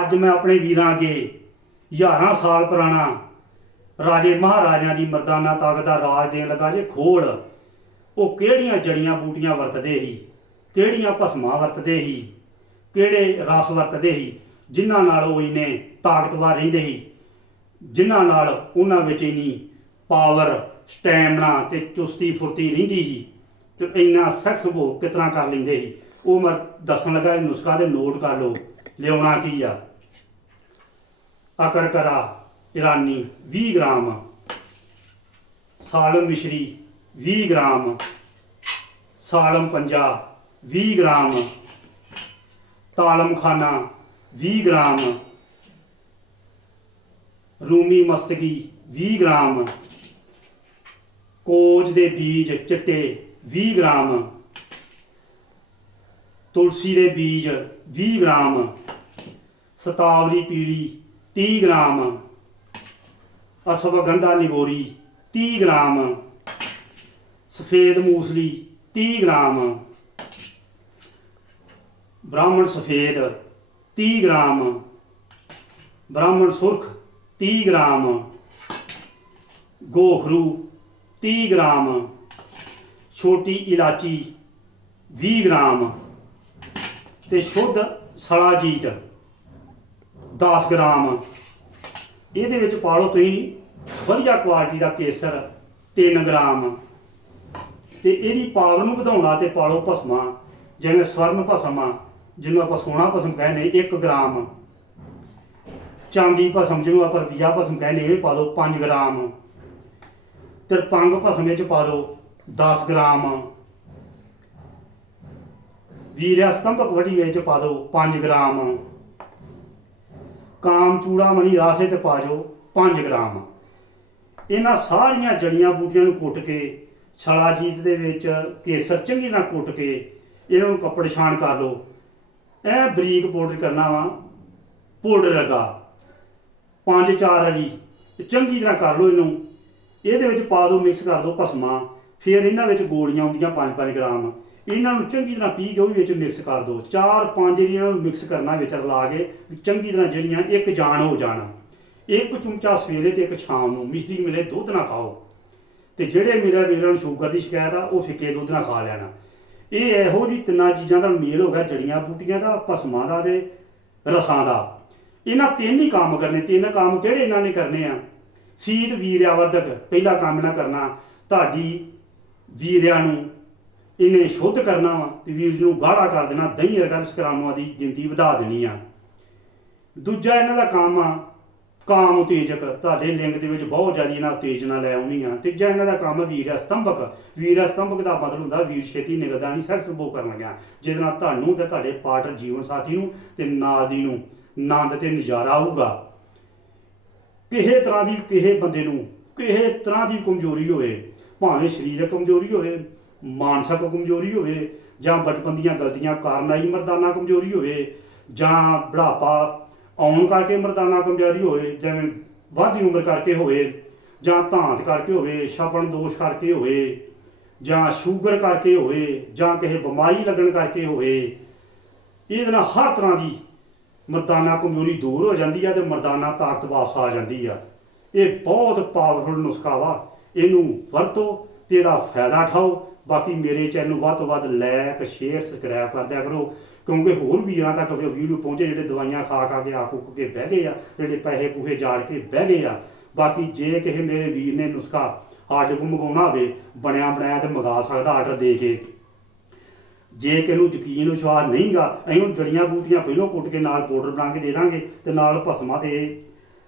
ਅੱਜ ਮੈਂ ਆਪਣੇ ਵੀਰਾਂ ਅੱਗੇ ਹਜ਼ਾਰਾਂ ਸਾਲ ਪੁਰਾਣਾ ਰਾਜੇ ਮਹਾਰਾਜਿਆਂ ਦੀ ਮਰਦਾਨਾ ਤਾਕਤ ਦਾ ਰਾਜ ਦੇਣ ਲੱਗਾ ਜੇ ਖੋੜ ਉਹ ਕਿਹੜੀਆਂ ਜੜੀਆਂ ਬੂਟੀਆਂ ਵਰਤਦੇ ਸੀ? ਕਿਹੜੀਆਂ ਭਸਮਾਂ ਵਰਤਦੇ ਸੀ? ਕਿਹੜੇ ਰਸ ਵਰਤਦੇ ਸੀ? ਜਿਨ੍ਹਾਂ ਨਾਲ ਉਹ ਇੰਨੇ ਤਾਕਤਵਰ ਰਹਿੰਦੇ ਸੀ? ਜਿਨ੍ਹਾਂ ਨਾਲ ਉਹਨਾਂ ਵਿੱਚ ਇੰਨੀ ਪਾਵਰ ਸਟੈਮਨਾ ਤੇ ਚੁਸਤੀ ਫੁਰਤੀ ਰਹਿੰਦੀ ਸੀ? ਤੇ ਇੰਨਾ ਸੈਕਸ ਭੋਗ ਕਿਤਨਾ ਕਰ ਲੈਂਦੇ ਸੀ? ਉਹ ਮੈਂ ਦੱਸਣ ਲੱਗਾ ਇਹ ਨੁਸਖਾ ਦੇ ਨੋਟ ਕਰ ਲਓ। ਲਿਆਉਣਾ ਕੀ ਆ? ਅਕਰਕਰਾ ਇਰਾਨੀ 20 ਗ੍ਰਾਮ। ਸਾਲਮ ਮਿਸ਼ਰੀ 20 ਗ੍ਰਾਮ। ਸਾਲਮ ਪੰਜਾ 20 ਗ੍ਰਾਮ। ਤਾਲਮ ਖਾਨਾ 20 ਗ੍ਰਾਮ। ਰੂਮੀ ਮਸਤਗੀ 20 ਗ੍ਰਾਮ। ਕੋਜ ਦੇ ਬੀਜ ਚਿੱਟੇ 20 ਗ੍ਰਾਮ। ਤੁਲਸੀ ਦੇ ਬੀਜ 20 ਗ੍ਰਾਮ। ਸ਼ਤਾਵਲੀ ਪੀਲੀ 30 ਗ੍ਰਾਮ। ਅਸਵਗੰਧਾ ਨਿਗੋਰੀ 30 ਗ੍ਰਾਮ। ਸਫੇਦ ਮੂਸਲੀ 30 ਗ੍ਰਾਮ। ਬ੍ਰਾਹਮਣ ਸਫੇਦ 30 ਗ੍ਰਾਮ। ਬ੍ਰਾਹਮਣ ਸੁਰਖ 30 ਗ੍ਰਾਮ। ਗੋਖਰੂ 30 ਗ੍ਰਾਮ। ਛੋਟੀ ਇਲਾਚੀ 20 ਗ੍ਰਾਮ। ਤੇ ਸ਼ੁੱਧ ਸਲਾ ਜੀਤ। 10 ਗ੍ਰਾਮ। ਇਹਦੇ ਵਿੱਚ ਪਾ ਲਓ ਤੁਸੀਂ ਵਧੀਆ ਕੁਆਲਿਟੀ ਦਾ ਕੇਸਰ 3 ਗ੍ਰਾਮ। ਤੇ ਇਹਦੀ ਪਾਵਰ ਨੂੰ ਵਧਾਉਣਾ ਤੇ ਪਾ ਲਓ ਭਸਮਾਂ, ਜਿਵੇਂ ਸਵਰਨ ਭਸਮ ਜਿਹਨੂੰ ਆਪਾਂ ਸੋਨਾ ਭਸਮ ਕਹਿੰਦੇ 1 ਗ੍ਰਾਮ। ਚਾਂਦੀ ਭਸਮ ਜਿਹਨੂੰ ਆਪਾਂ ਰੁਪਈਆ ਭਸਮ ਕਹਿੰਦੇ ਇਹ ਪਾ ਲਓ 5 ਗ੍ਰਾਮ। ਤਿਰਪੰਗ ਭਸਮ ਵਿੱਚ ਪਾ ਦਿਓ 10 ਗ੍ਰਾਮ। ਵੀਰਿਆ ਸਤੰਭਕ ਵੜੀ ਵਿੱਚ ਪਾ ਦਿਓ 5 ਗ੍ਰਾਮ। ਕਾਮ ਚੂੜਾ ਮਣੀ ਰਾਸੇ ਤੇ ਪਾ ਜਾਓ 5 ਗ੍ਰਾਮ। ਇਹਨਾਂ ਸਾਰੀਆਂ ਜੜੀਆਂ ਬੂਟੀਆਂ ਨੂੰ ਕੁੱਟ ਕੇ ਛਲਾਜੀਤ ਦੇ ਵਿੱਚ ਕੇਸਰ ਚੰਗੀ ਤਰ੍ਹਾਂ ਕੁੱਟ ਕੇ ਇਹਨਾਂ ਨੂੰ ਕੱਪੜ ਛਾਣ ਕਰ ਲਓ। ਇਹ ਬਰੀਕ ਪਾਊਡਰ ਕਰਨਾ ਵਾ ਪਾਊਡਰ ਲਗਾ। ਪੰਜ ਚਾਰ ਵਾਲੀ ਚੰਗੀ ਤਰ੍ਹਾਂ ਕਰ ਲਓ ਇਹਨੂੰ। ਇਹਦੇ ਵਿੱਚ ਪਾ ਦਿਓ ਮਿਕਸ ਕਰ ਦਿਓ ਭਸਮਾ। ਫਿਰ ਇਹਨਾਂ ਵਿੱਚ ਗੋਲੀਆਂ ਆਉਂਦੀਆਂ 5-5 ਗ੍ਰਾਮ। ਇਹਨਾਂ ਨੂੰ ਚੰਗੀ ਤਰ੍ਹਾਂ ਪੀ ਕੇ ਉਹ ਵਿੱਚ ਮਿਕਸ ਕਰ ਦਿਓ ਚਾਰ ਪੰਜ ਇਹਨਾਂ ਨੂੰ ਮਿਕਸ ਕਰਨਾ ਵਿੱਚ ਰਲਾ ਕੇ ਚੰਗੀ ਤਰ੍ਹਾਂ ਜਿਹੜੀਆਂ ਇੱਕ ਜਾਣ ਹੋ ਜਾਣ। ਇੱਕ ਚਮਚਾ ਸਵੇਰੇ ਤੇ ਇੱਕ ਸ਼ਾਮ ਨੂੰ। ਮਿਸ਼ਰੀ ਮਿਲੇ ਦੁੱਧ ਨਾ ਖਾਓ। ਤੇ ਜਿਹੜੇ ਮੇਰੇ ਵੀਰਾਂ ਨੂੰ ਸ਼ੂਗਰ ਦੀ ਸ਼ਿਕਾਇਤ ਆ, ਉਹ ਫਿੱਕੇ ਦੁੱਧ ਨਾਲ ਖਾ ਲੈਣਾ। ਇਹ ਇਹੋ ਜੀ ਤਿੰਨਾਂ ਚੀਜ਼ਾਂ ਦਾ ਮੇਲ ਹੋ ਗਿਆ, ਜੜੀਆਂ ਬੂਟੀਆਂ ਦਾ ਭਸਮਾਂ ਦਾ ਤੇ ਰਸਾਂ ਦਾ। ਇਹਨਾਂ ਤਿੰਨ ਹੀ ਕੰਮ ਕਰਨੇ। ਤਿੰਨ ਕੰਮ ਕਿਹੜੇ ਇਹਨਾਂ ਨੇ ਕਰਨੇ ਆ? ਸੀਤ ਵੀਰਿਆਵਰਧਕ ਪਹਿਲਾ ਕੰਮ ਇਹਨਾਂ ਕਰਨਾ, ਤੁਹਾਡੀ ਵੀਰਿਆਂ ਨੂੰ ਇਹਨੇ ਸ਼ੁੱਧ ਕਰਨਾ ਵਾ ਤੇ ਵੀਰ ਨੂੰ ਗਾੜਾ ਕਰ ਦੇਣਾ, ਦਹੀਂ ਵਰਗਾ ਸਕਰਾਮਾਂ ਦੀ ਗਿਣਤੀ ਵਧਾ ਦੇਣੀ ਆ। ਦੂਜਾ ਇਹਨਾਂ ਦਾ ਕੰਮ ਆ, ਕਾਮ ਉਤੇਜਕ। ਤੁਹਾਡੇ ਲਿੰਗ ਦੇ ਵਿੱਚ ਬਹੁਤ ਜ਼ਿਆਦਾ ਇਹਨਾਂ ਉਤੇਜਨਾ ਲੈ ਆਉਣੀ ਆ। ਤੀਜਾ ਇਹਨਾਂ ਦਾ ਕੰਮ ਵੀਰ ਅਸਤੰਭਕ। ਵੀਰ ਅਸਤੰਭਕ ਦਾ ਮਤਲਬ ਹੁੰਦਾ ਵੀਰ ਛੇਤੀ ਨਿਕਲਦਾ ਨਹੀਂ ਸੈਕਸ ਭੋਗ ਕਰਨ ਲੱਗਿਆ। ਜਿਹਦੇ ਨਾਲ ਤੁਹਾਨੂੰ ਤੇ ਤੁਹਾਡੇ ਪਾਰਟਨਰ ਜੀਵਨ ਸਾਥੀ ਨੂੰ ਤੇ ਨਾਲ ਦੀ ਨੂੰ ਆਨੰਦ ਤੇ ਨਜ਼ਾਰਾ ਆਊਗਾ। ਕਿਸੇ ਤਰ੍ਹਾਂ ਦੀ ਕਿਸੇ ਬੰਦੇ ਨੂੰ ਕਿਸੇ ਤਰ੍ਹਾਂ ਦੀ ਕਮਜ਼ੋਰੀ ਹੋਵੇ, ਭਾਵੇਂ ਸਰੀਰਕ ਕਮਜ਼ੋਰੀ ਹੋਵੇ ਮਾਨਸਿਕ ਕਮਜ਼ੋਰੀ ਹੋਵੇ ਜਾਂ ਬਚਪਨ ਦੀਆਂ ਗਲਤੀਆਂ ਕਾਰਨ ਆਈ ਮਰਦਾਨਾ ਕਮਜ਼ੋਰੀ ਹੋਵੇ ਜਾਂ ਬੁਢਾਪਾ ਆਉਣ ਕਰਕੇ ਮਰਦਾਨਾ ਕਮਜ਼ੋਰੀ ਹੋਵੇ, ਜਿਵੇਂ ਵਾਧੀ ਉਮਰ ਕਰਕੇ ਹੋਵੇ ਜਾਂ ਧਾਂਤ ਕਰਕੇ ਹੋਵੇ, ਛਪਣ ਦੋਸ਼ ਕਰਕੇ ਹੋਵੇ ਜਾਂ ਸ਼ੂਗਰ ਕਰਕੇ ਹੋਵੇ ਜਾਂ ਕਿਸੇ ਬਿਮਾਰੀ ਲੱਗਣ ਕਰਕੇ ਹੋਵੇ, ਇਹਦੇ ਨਾਲ ਹਰ ਤਰ੍ਹਾਂ ਦੀ ਮਰਦਾਨਾ ਕਮਜ਼ੋਰੀ ਦੂਰ ਹੋ ਜਾਂਦੀ ਆ ਤੇ ਮਰਦਾਨਾ ਤਾਕਤ ਵਾਪਸ ਆ ਜਾਂਦੀ ਆ। ਇਹ ਬਹੁਤ ਪਾਵਰਫੁਲ ਨੁਸਖਾ ਵਾ। ਇਹਨੂੰ ਵਰਤੋ ਤੇ ਇਹਦਾ ਫਾਇਦਾ ਉਠਾਓ। ਬਾਕੀ ਮੇਰੇ ਚੈਨਲ ਨੂੰ ਵੱਧ ਤੋਂ ਵੱਧ ਲਾਇਕ ਸ਼ੇਅਰ ਸਬਸਕ੍ਰਾਈਬ ਕਰਦਿਆ ਕਰੋ। ਕਿਉਂਕਿ ਹੋਰ ਵੀਰਾਂ ਤੱਕ ਵੀ ਵੀਡੀਓ ਪਹੁੰਚੇ ਜਿਹੜੇ ਦਵਾਈਆਂ ਖਾ ਖਾ ਕੇ ਆਪ ਉੱਕ ਕੇ ਬਹਿ ਗਏ ਆ, ਜਿਹੜੇ ਪੈਸੇ ਪੂਹੇ ਜਾੜ ਕੇ ਬਹਿ ਗਏ ਆ। ਬਾਕੀ ਜੇ ਕਿਸੇ ਮੇਰੇ ਵੀਰ ਨੇ ਨੁਸਖਾ ਸਾਡੇ ਕੋ ਮੰਗਾਉਣਾ ਹੋਵੇ, ਬਣਿਆ ਬਣਾਇਆ ਤੇ ਮੰਗਾ ਸਕਦਾ ਆਰਡਰ ਦੇ ਕੇ। ਜੇ ਕਿ ਨੂੰ ਯਕੀਨ ਵਿਸ਼ਵਾਸ ਨਹੀਂਗਾ, ਅਸੀਂ ਹੁਣ ਜੜੀਆਂ ਬੂਟੀਆਂ ਪਹਿਲਾਂ ਕੁੱਟ ਕੇ ਨਾਲ ਪਾਊਡਰ ਬਣਾ ਕੇ ਦੇ ਦਾਂਗੇ ਤੇ ਨਾਲ ਭਸਮਾ ਤੇ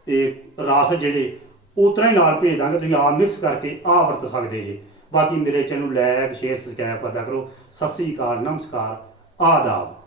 ਇਹ ਰਸ ਜਿਹੜੇ ਉਤਰਾ ਹੀ ਨਾਲ ਭੇਜ ਦਾਂਗੇ, ਤੁਸੀਂ ਆਪ ਮਿਕਸ ਕਰਕੇ ਆ ਵਰਤ ਸਕਦੇ ਜੇ। ਬਾਕੀ ਮੇਰੇ ਚੈਨਲ ਨੂੰ ਲਾਇਕ ਸ਼ੇਅਰ ਸਬਸਕ੍ਰਾਈਬ ਕਰਦਾ ਕਰੋ। ਸਤਿ ਸ੍ਰੀ ਅਕਾਲ ਨਮਸਕਾਰ ਆਦਾਬ।